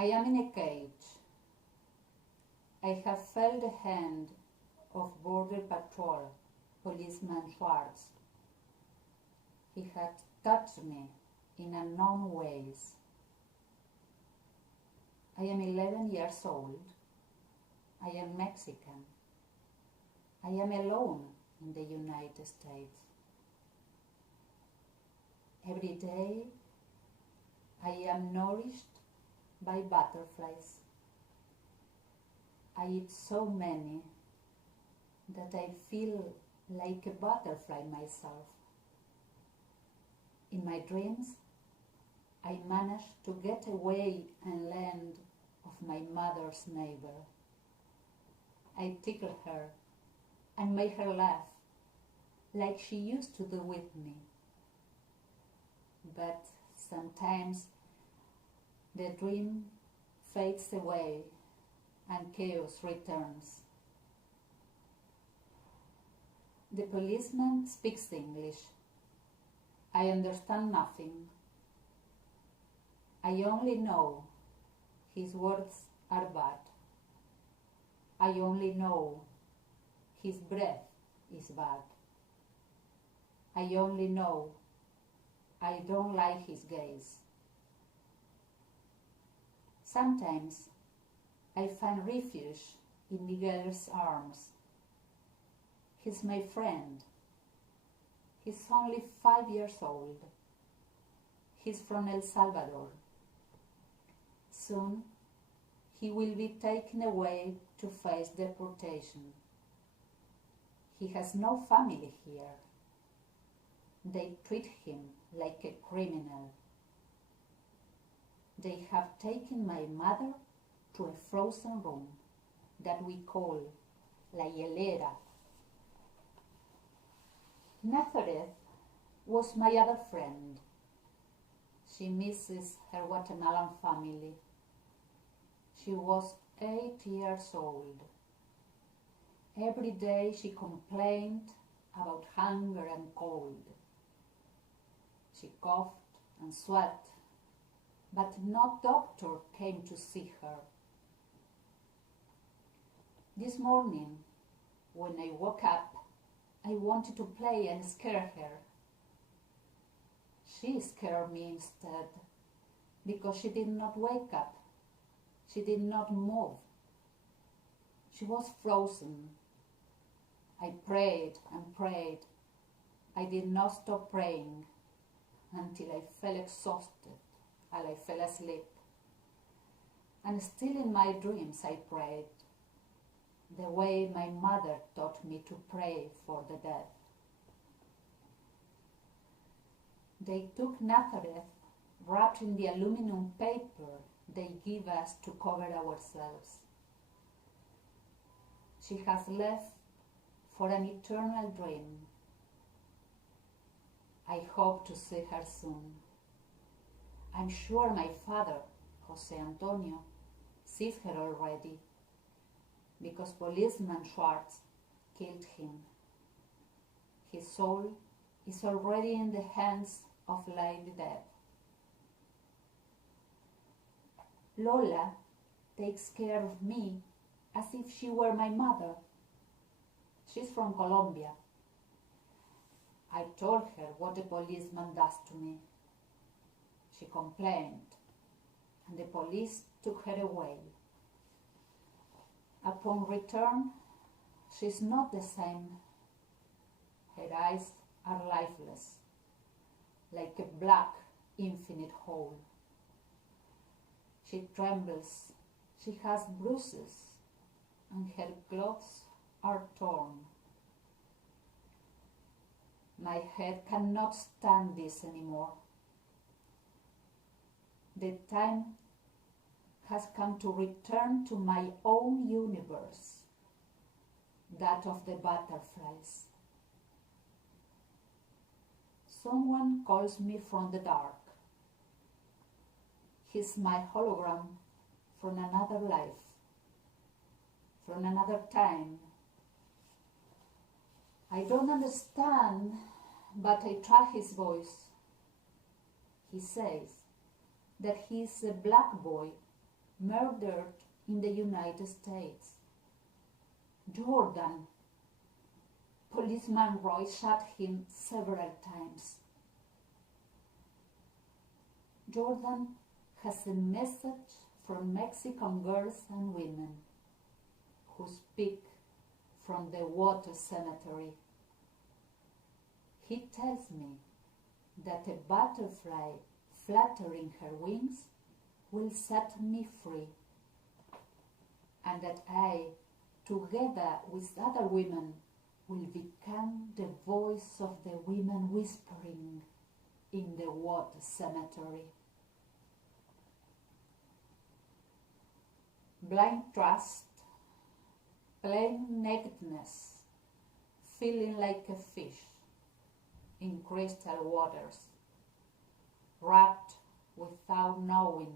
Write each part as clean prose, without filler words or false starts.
I am in a cage. I have felt the hand of Border Patrol policeman Schwartz. He had touched me in unknown ways. I am 11 years old. I am Mexican. I am alone in the United States. Every day I am nourished by butterflies. I eat so many that I feel like a butterfly myself. In my dreams, I manage to get away and land of my mother's neighbor. I tickle her and make her laugh like she used to do with me. But sometimes the dream fades away and chaos returns. The policeman speaks English. I understand nothing. I only know his words are bad. I only know his breath is bad. I only know I don't like his gaze. Sometimes I find refuge in Miguel's arms. He's my friend. He's only 5 years old. He's from El Salvador. Soon he will be taken away to face deportation. He has no family here. They treat him like a criminal. They have taken my mother to a frozen room that we call La Hielera. Nazareth was my other friend. She misses her Guatemalan family. She was 8 years old. Every day she complained about hunger and cold. She coughed and sweat, but no doctor came to see her. This morning, when I woke up, I wanted to play and scare her. She scared me instead, because she did not wake up. She did not move. She was frozen. I prayed and prayed. I did not stop praying until I felt exhausted and I fell asleep. And still in my dreams I prayed, the way my mother taught me to pray for the dead. They took Nazareth wrapped in the aluminum paper they give us to cover ourselves. She has left for an eternal dream. I hope to see her soon. I'm sure my father, Jose Antonio, sees her already, because policeman Schwartz killed him. His soul is already in the hands of Lady Death. Lola takes care of me as if she were my mother. She's from Colombia. I told her what the policeman does to me. She complained, and the police took her away. Upon return, she's not the same. Her eyes are lifeless, like a black, infinite hole. She trembles, she has bruises, and her clothes are torn. My head cannot stand this anymore. The time has come to return to my own universe, that of the butterflies. Someone calls me from the dark. He's my hologram from another life, from another time. I don't understand, but I track his voice. He says that he's a black boy murdered in the United States. Jordan. Policeman Roy shot him several times. Jordan has a message from Mexican girls and women who speak from the water cemetery. He tells me that a butterfly fluttering her wings will set me free, and that I, together with other women, will become the voice of the women whispering in the water cemetery. Blind trust, plain nakedness, feeling like a fish in crystal waters, wrapped without knowing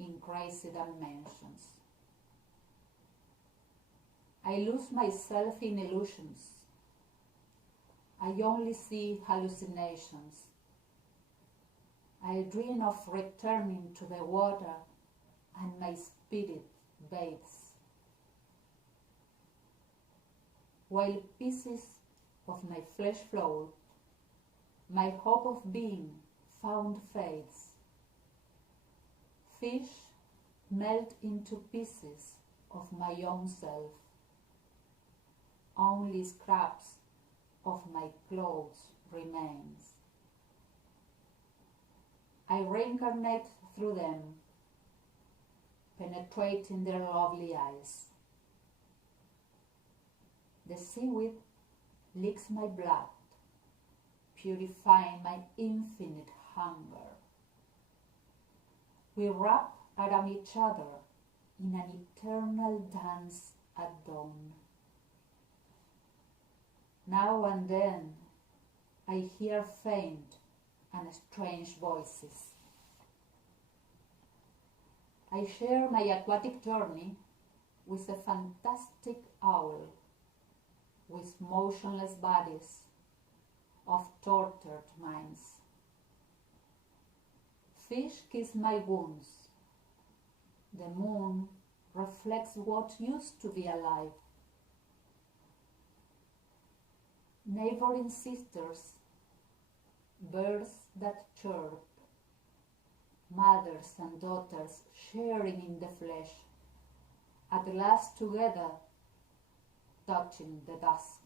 in crazy dimensions. I lose myself in illusions. I only see hallucinations. I dream of returning to the water, and my spirit bathes. While pieces of my flesh float, my hope of being found fades. Fish melt into pieces of my own self. Only scraps of my clothes remains. I reincarnate through them, penetrating their lovely eyes. The seaweed licks my blood, purifying my infinite hunger. We wrap around each other in an eternal dance at dawn. Now and then I hear faint and strange voices. I share my aquatic journey with a fantastic owl with motionless bodies of tortured minds. Fish kiss my wounds. The moon reflects what used to be alive. Neighboring sisters, birds that chirp, mothers and daughters sharing in the flesh, at last together, touching the dusk.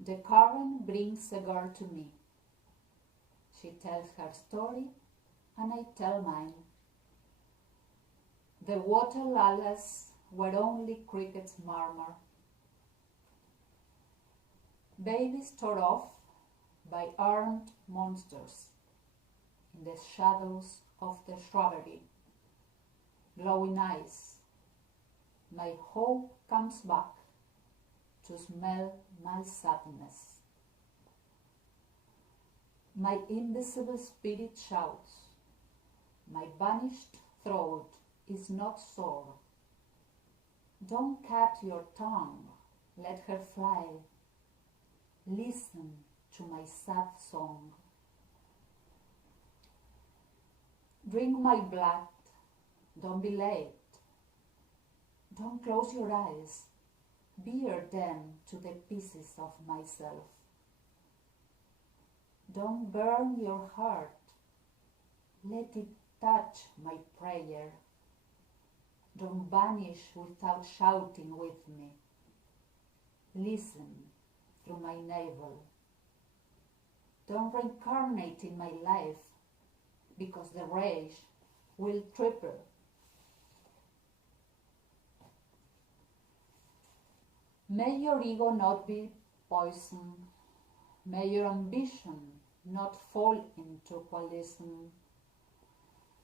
The current brings a girl to me. She tells her story, and I tell mine. The water lulls where only crickets murmur. Babies tore off by armed monsters in the shadows of the shrubbery. Glowing eyes, my hope comes back to smell my sadness. My invisible spirit shouts, my vanished throat is not sore. Don't cut your tongue, let her fly. Listen to my sad song. Drink my blood, don't be late. Don't close your eyes, bear them to the pieces of myself. Don't burn your heart, let it touch my prayer. Don't vanish without shouting with me. Listen through my navel. Don't reincarnate in my life, because the rage will triple. May your ego not be poisoned. May your ambition not fall into qualism.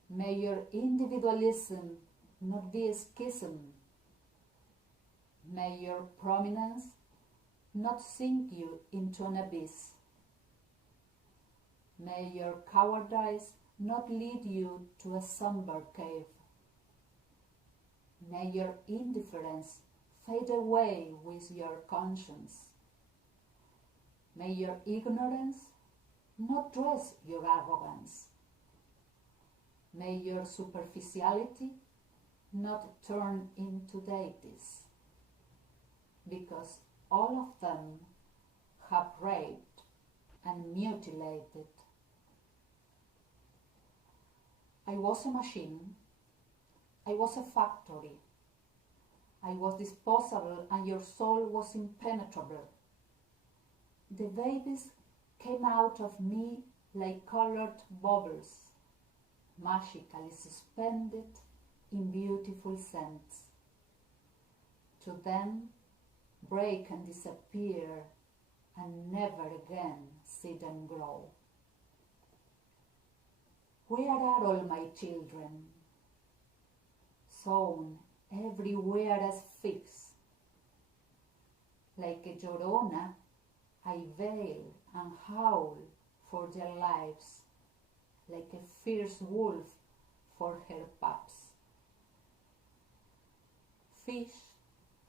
May your individualism not be a schism. May your prominence not sink you into an abyss. May your cowardice not lead you to a somber cave. May your indifference fade away with your conscience. May your ignorance not dress your arrogance. May your superficiality not turn into deities, because all of them have raped and mutilated. I was a machine, I was a factory, I was disposable and your soul was impenetrable. The babies came out of me like colored bubbles, magically suspended in beautiful scents, to then break and disappear and never again see them grow. Where are all my children? Sown everywhere as figs. Like a llorona, I wail and howl for their lives, like a fierce wolf for her pups. Fish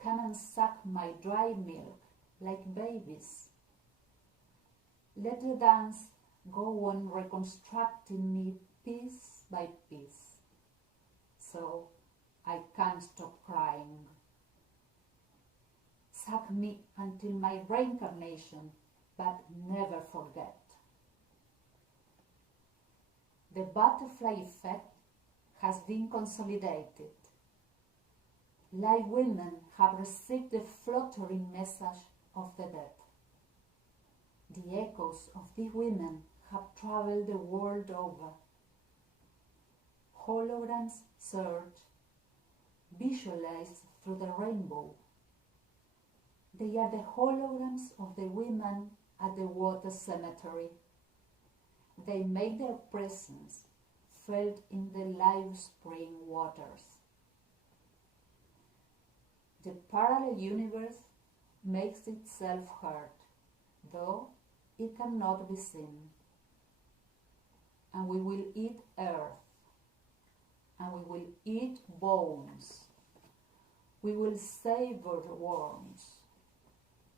come and suck my dry milk like babies. Let the dance go on reconstructing me piece by piece, so I can't stop crying. Suck me until my reincarnation, but never forget. The butterfly effect has been consolidated. Live women have received the fluttering message of the dead. The echoes of these women have traveled the world over. Holograms surge, visualized through the rainbow. They are the holograms of the women at the water cemetery. They make their presence felt in the live spring waters. The parallel universe makes itself heard, though it cannot be seen. And we will eat earth, and we will eat bones. We will savor worms,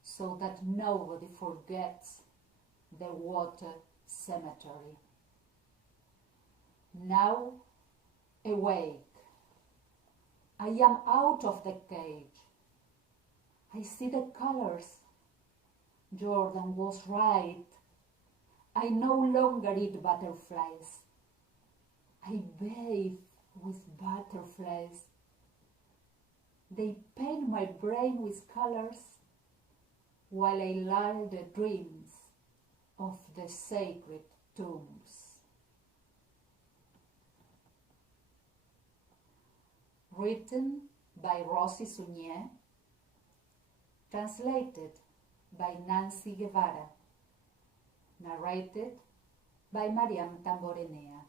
so that nobody forgets the water cemetery. Now, awake. I am out of the cage. I see the colors. Jordan was right. I no longer eat butterflies. I bathe with butterflies. They paint my brain with colors while I lull the dreams of the sacred tombs. Written by Rosy Suñé, translated by Guevara, narrated by Mariam Tamborenea.